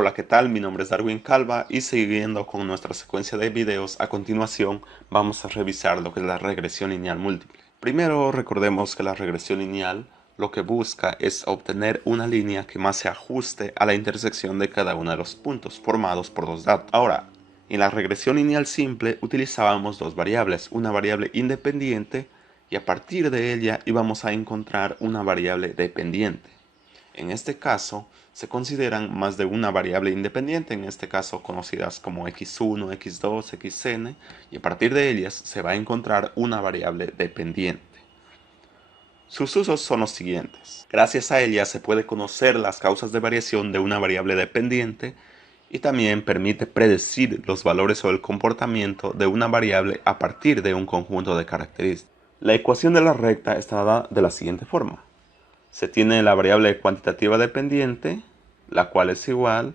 Hola, ¿qué tal? Mi nombre es Darwin Calva y siguiendo con nuestra secuencia de videos, a continuación vamos a revisar lo que es la regresión lineal múltiple. Primero recordemos que la regresión lineal lo que busca es obtener una línea que más se ajuste a la intersección de cada uno de los puntos formados por dos datos. Ahora, en la regresión lineal simple utilizábamos dos variables, una variable independiente y a partir de ella íbamos a encontrar una variable dependiente. En este caso, se consideran más de una variable independiente, en este caso conocidas como x1, x2, xn, y a partir de ellas se va a encontrar una variable dependiente. Sus usos son los siguientes. Gracias a ella se puede conocer las causas de variación de una variable dependiente y también permite predecir los valores o el comportamiento de una variable a partir de un conjunto de características. La ecuación de la recta está dada de la siguiente forma. Se tiene la variable cuantitativa dependiente, la cual es igual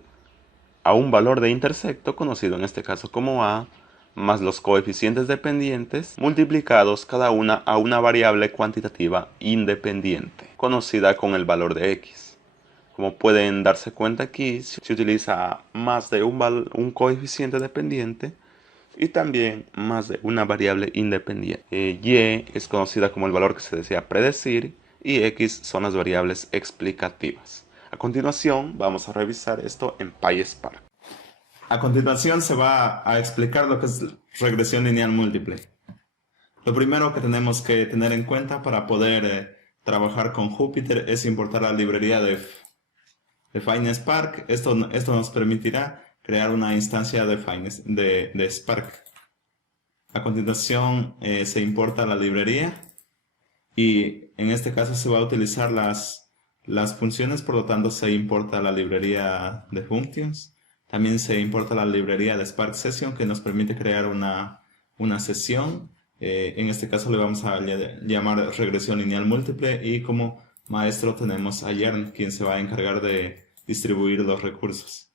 a un valor de intersecto, conocido en este caso como a, más los coeficientes dependientes, multiplicados cada una a una variable cuantitativa independiente, conocida con el valor de x. Como pueden darse cuenta aquí, se utiliza más de un coeficiente dependiente y también más de una variable independiente. Y es conocida como el valor que se desea predecir y x son las variables explicativas. A continuación vamos a revisar esto en PySpark. A continuación se va a explicar lo que es regresión lineal múltiple. Lo primero que tenemos que tener en cuenta para poder trabajar con Jupyter es importar la librería de FineSpark. Esto nos permitirá crear una instancia de Spark. A continuación se importa la librería y en este caso se va a utilizar las funciones, por lo tanto se importa la librería de functions. También se importa la librería de Spark Session que nos permite crear una sesión. En este caso le vamos a llamar regresión lineal múltiple y como maestro tenemos a Yern, quien se va a encargar de distribuir los recursos.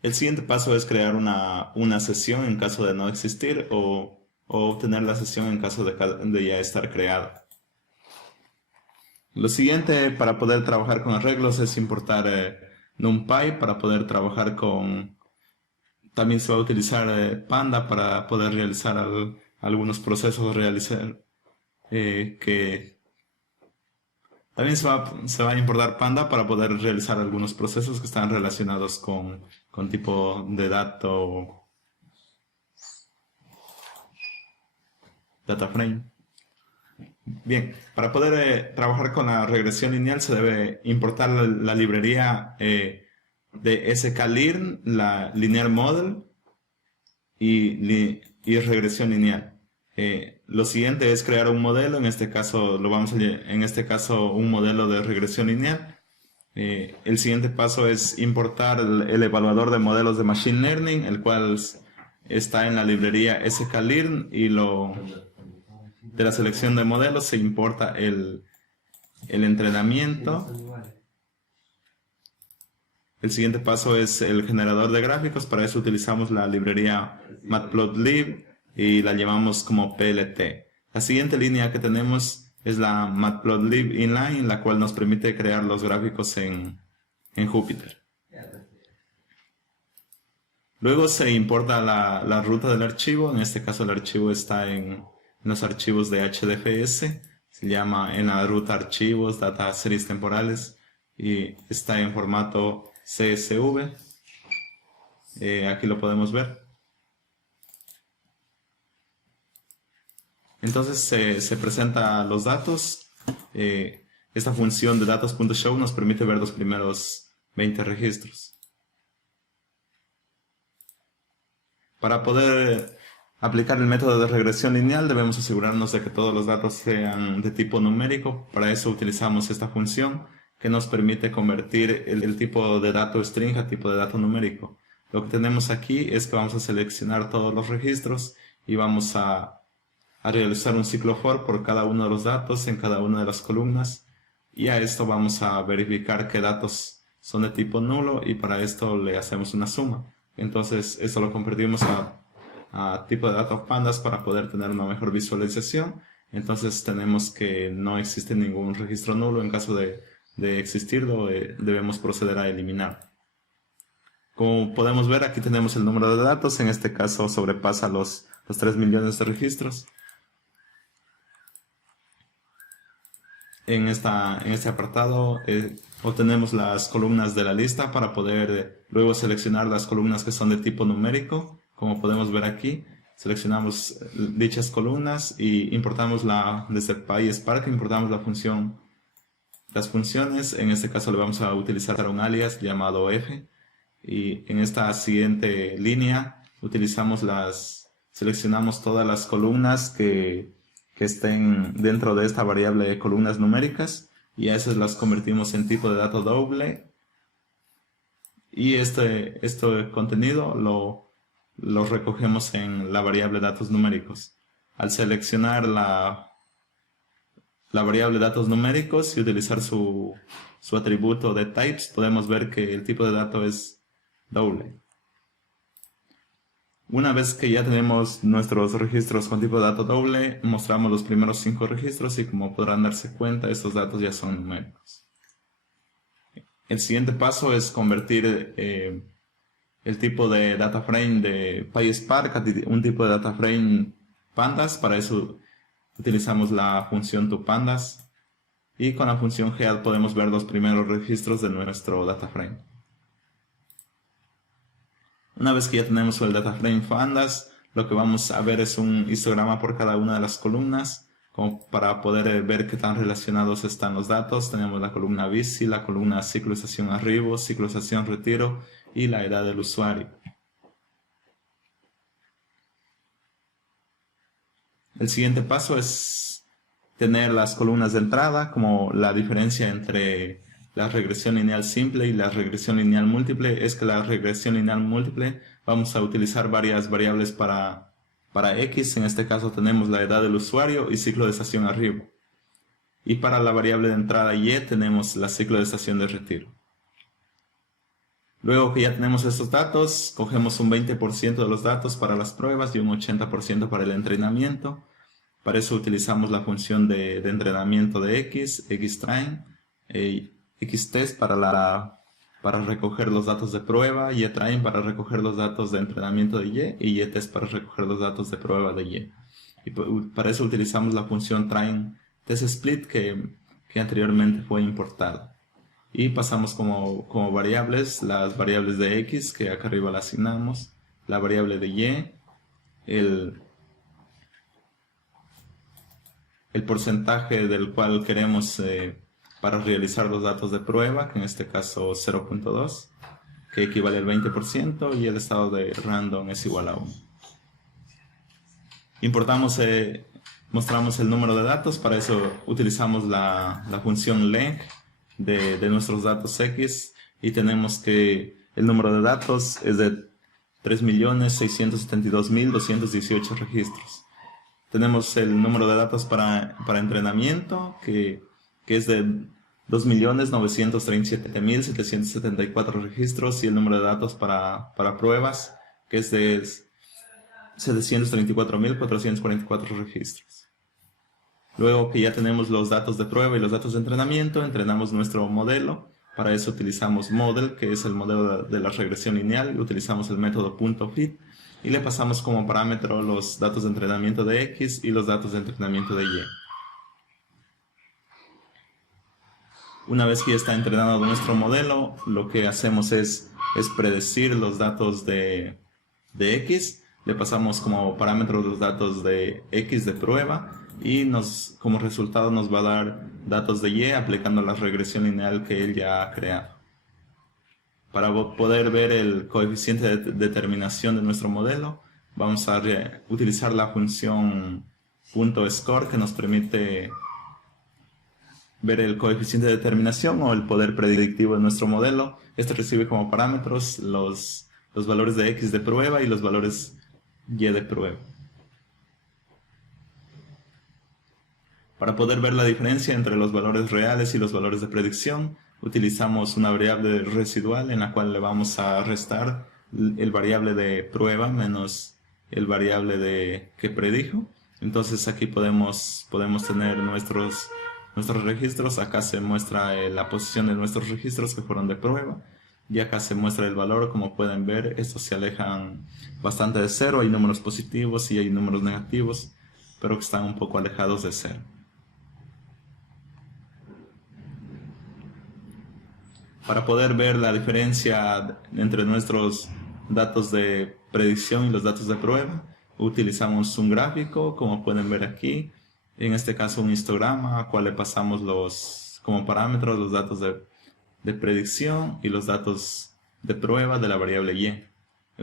El siguiente paso es crear una sesión en caso de no existir o obtener la sesión en caso de ya estar creada. Lo siguiente para poder trabajar con arreglos es importar NumPy para poder trabajar con... También se va a utilizar Panda para poder realizar algunos procesos También se va a importar Panda para poder realizar algunos procesos que están relacionados con tipo de dato data frame. Bien, para poder trabajar con la regresión lineal se debe importar la librería de sklearn, la linear model y regresión lineal. Lo siguiente es crear un modelo, en este caso un modelo de regresión lineal. El siguiente paso es importar el evaluador de modelos de Machine Learning, el cual está en la librería sklearn y de la selección de modelos se importa el entrenamiento. El siguiente paso es el generador de gráficos, para eso utilizamos la librería matplotlib y la llamamos como PLT. La siguiente línea que tenemos es la matplotlib inline, la cual nos permite crear los gráficos en Jupyter. Luego se importa la ruta del archivo, en este caso el archivo está en los archivos de HDFS, se llama en la ruta archivos, data series temporales y está en formato CSV. Aquí lo podemos ver. Entonces se presentan los datos. Esta función de datos.show nos permite ver los primeros 20 registros. Para poder aplicar el método de regresión lineal debemos asegurarnos de que todos los datos sean de tipo numérico. Para eso utilizamos esta función que nos permite convertir el tipo de dato string a tipo de dato numérico. Lo que tenemos aquí es que vamos a seleccionar todos los registros y vamos a realizar un ciclo for por cada uno de los datos en cada una de las columnas y a esto vamos a verificar qué datos son de tipo nulo y para esto le hacemos una suma. Entonces esto lo convertimos a tipo de datos pandas para poder tener una mejor visualización. Entonces tenemos que no existe ningún registro nulo en caso de de existir, debemos proceder a eliminar. Como podemos ver, aquí tenemos el número de datos, en este caso sobrepasa los 3 millones de registros. En este apartado obtenemos las columnas de la lista para poder luego seleccionar las columnas que son de tipo numérico. Como podemos ver aquí, seleccionamos dichas columnas y importamos desde PySpark, importamos las funciones. En este caso le vamos a utilizar un alias llamado f. Y en esta siguiente línea seleccionamos todas las columnas que estén dentro de esta variable de columnas numéricas y a esas las convertimos en tipo de dato doble, y este contenido lo recogemos en la variable datos numéricos. Al seleccionar la variable datos numéricos y utilizar su atributo de types, podemos ver que el tipo de dato es doble. Una vez que ya tenemos nuestros registros con tipo de dato doble, mostramos los primeros 5 registros y, como podrán darse cuenta, estos datos ya son numéricos. El siguiente paso es convertir el tipo de data frame de PySpark a un tipo de data frame pandas. Para eso utilizamos la función toPandas y con la función head podemos ver los primeros registros de nuestro data frame. Una vez que ya tenemos el data frame pandas, lo que vamos a ver es un histograma por cada una de las columnas, como para poder ver qué tan relacionados están los datos. Tenemos la columna busy, la columna ciclización arribo, ciclización retiro y la edad del usuario. El siguiente paso es tener las columnas de entrada, como la diferencia entre la regresión lineal simple y la regresión lineal múltiple es que la regresión lineal múltiple vamos a utilizar varias variables para X. En este caso tenemos la edad del usuario y ciclo de estación arriba. Y para la variable de entrada Y tenemos la ciclo de estación de retiro. Luego que ya tenemos estos datos, cogemos un 20% de los datos para las pruebas y un 80% para el entrenamiento. Para eso utilizamos la función de entrenamiento de xtrain, xtest para recoger los datos de prueba, ytrain para recoger los datos de entrenamiento de y ytest para recoger los datos de prueba de y. Y para eso utilizamos la función train testSplit que anteriormente fue importada. Y pasamos como variables las variables de x, que acá arriba la asignamos, la variable de y, el porcentaje del cual queremos para realizar los datos de prueba, que en este caso 0.2, que equivale al 20%, y el estado de random es igual a 1. Mostramos el número de datos. Para eso utilizamos la función length de nuestros datos x, y tenemos que el número de datos es de 3.672.218 registros. Tenemos el número de datos para entrenamiento, que es de 2.937.774 registros, y el número de datos para pruebas, que es de 734.444 registros. Luego que ya tenemos los datos de prueba y los datos de entrenamiento, entrenamos nuestro modelo. Para eso utilizamos model, que es el modelo de la regresión lineal, y utilizamos el método .fit, y le pasamos como parámetro los datos de entrenamiento de x y los datos de entrenamiento de y. Una vez que ya está entrenado nuestro modelo, lo que hacemos es predecir los datos de x. Le pasamos como parámetro los datos de x de prueba, y como resultado nos va a dar datos de y aplicando la regresión lineal que él ya ha creado. Para poder ver el coeficiente de determinación de nuestro modelo, vamos a utilizar la función .score, que nos permite ver el coeficiente de determinación o el poder predictivo de nuestro modelo. Este recibe como parámetros los valores de x de prueba y los valores y de prueba. Para poder ver la diferencia entre los valores reales y los valores de predicción, utilizamos una variable residual en la cual le vamos a restar el variable de prueba menos el variable que predijo. Entonces aquí podemos tener nuestros nuestros registros. Acá se muestra la posición de nuestros registros que fueron de prueba. Y acá se muestra el valor. Como pueden ver, estos se alejan bastante de cero. Hay números positivos y hay números negativos, pero que están un poco alejados de cero. Para poder ver la diferencia entre nuestros datos de predicción y los datos de prueba, utilizamos un gráfico, como pueden ver aquí. En este caso un histograma, a cual le pasamos como parámetros los datos de predicción y los datos de prueba de la variable y.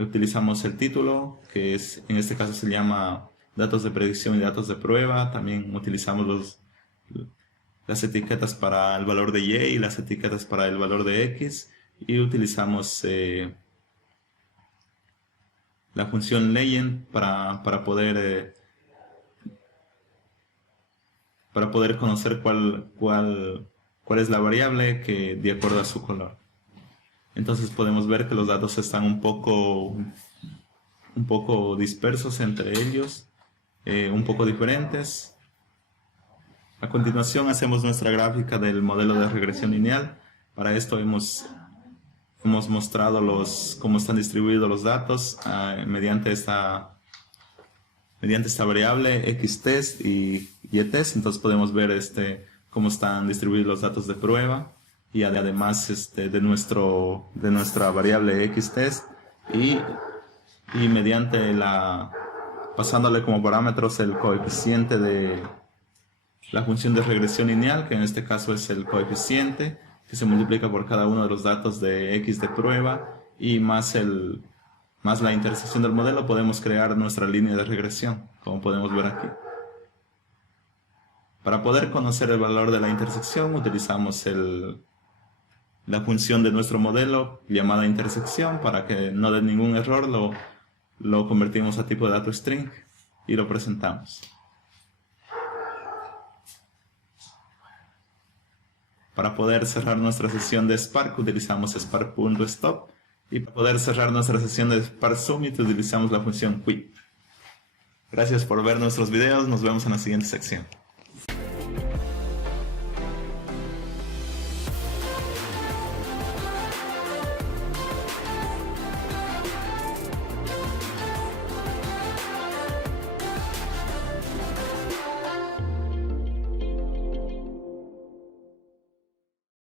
Utilizamos el título, que en este caso se llama datos de predicción y datos de prueba. También utilizamos las etiquetas para el valor de y y las etiquetas para el valor de x, y utilizamos la función legend para poder conocer cuál es la variable que de acuerdo a su color. Entonces podemos ver que los datos están un poco dispersos entre ellos, un poco diferentes. A continuación hacemos nuestra gráfica del modelo de regresión lineal. Para esto hemos mostrado cómo están distribuidos los datos mediante esta variable xtest y ytest. Entonces podemos ver cómo están distribuidos los datos de prueba y además de nuestra variable xtest, y mediante pasándole como parámetros el coeficiente de la función de regresión lineal, que en este caso es el coeficiente que se multiplica por cada uno de los datos de x de prueba, y más la intersección del modelo, podemos crear nuestra línea de regresión, como podemos ver aquí. Para poder conocer el valor de la intersección, utilizamos la función de nuestro modelo llamada intersección. Para que no dé ningún error, lo convertimos a tipo de dato string y lo presentamos. Para poder cerrar nuestra sesión de Spark, utilizamos spark.stop, y para poder cerrar nuestra sesión de Spark Summit utilizamos la función quit. Gracias por ver nuestros videos, nos vemos en la siguiente sección.